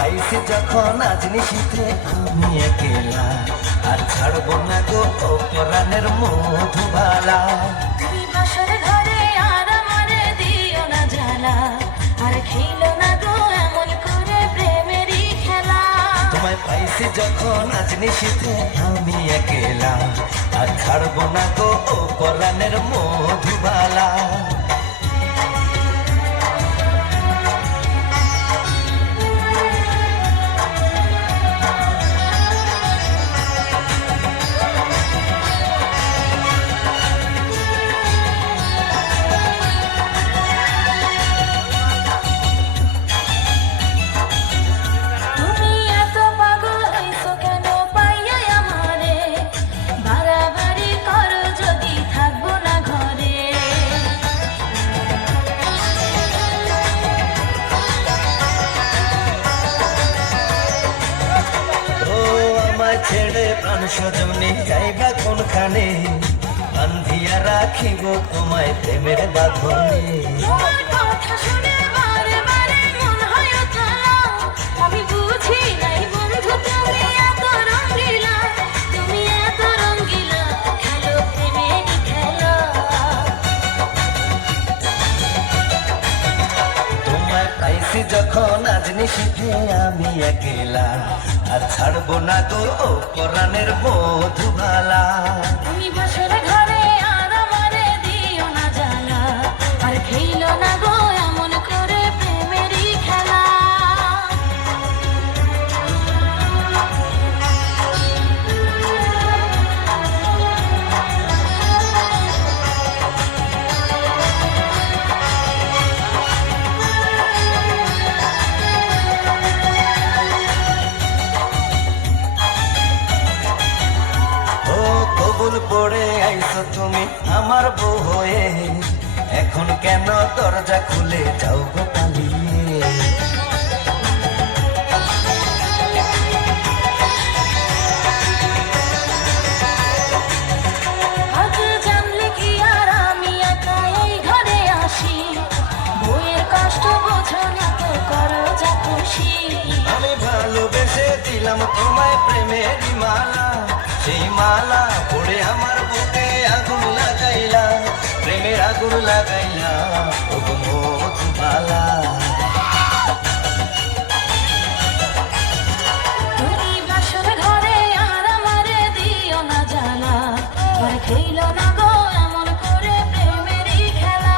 পাইছি যখন আজ নিশীথে আমি একেলা, আর ছাড়বো না গো অপরাণের মধুবালা। তুমি বাসর ঘরে আর আমারে দিও না জ্বালা, আর খেলো না গো এমন করে প্রেমেরই খেলা। তোমায় পাইছি যখন আজ নিশীথে আমি একেলা, আর ছাড়বো না গো অপরাণের মধুবালা। তুমি এত পাগল হইছো কেন পাইয়া আমারে, বাড়াবাড়ি করো যদি থাকবো না ঘরে। ও আমায় ছেড়ে প্রাণ স্বজনে যাইবা কোনখানে, বান্ধিয়া রাখিব তোমায় প্রেমের বাঁধনে। তোমার কথা শুনে বারে বারে মন হয় উতলা, আমি বুঝি নাই বন্ধু তুমি এত রঙ্গিলা, তুমি এত রঙ্গিলা, খেলো প্রেমেরই খেলা। তোমায় পাইছি যখন আজ নিশীথে আমি একেলা, আর ছাড়বো না গো অপরাণের মধুবালা। তুমি বাসর ঘরে আর আমারে দিও না জ্বালা, আর খেলো না গো এমন করে প্রেমেরই খেলা। ও কবুল পড়ে আইছো তুমি আমার বউ হয়ে, এখন কেন দরজা খুলে যাও গো পালিয়ে। আজ জানলে কি আর আমি একা এই ঘরে আসি, বইয়ের কষ্ট বোঝো না তো করো যা খুশি। আমি ভালোবেসে দিলাম তোমায় প্রেমেরই মালা, সেই মালা পড়ে আমার বুকে আগুন লাগাইলা, প্রেমের আগুন লাগাইলা ও গো মধুবালা। তুমি বাসর ঘরে আর আমারে দিও না জ্বালা, আর খেলো না গো এমন করে প্রেমেরই খেলা।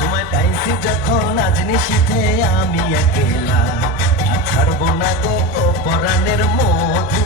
তোমায় পাইছি যখন আজ নিশীথে আমি একেলা, আর ছাড়বো না গো অপরাণের মধু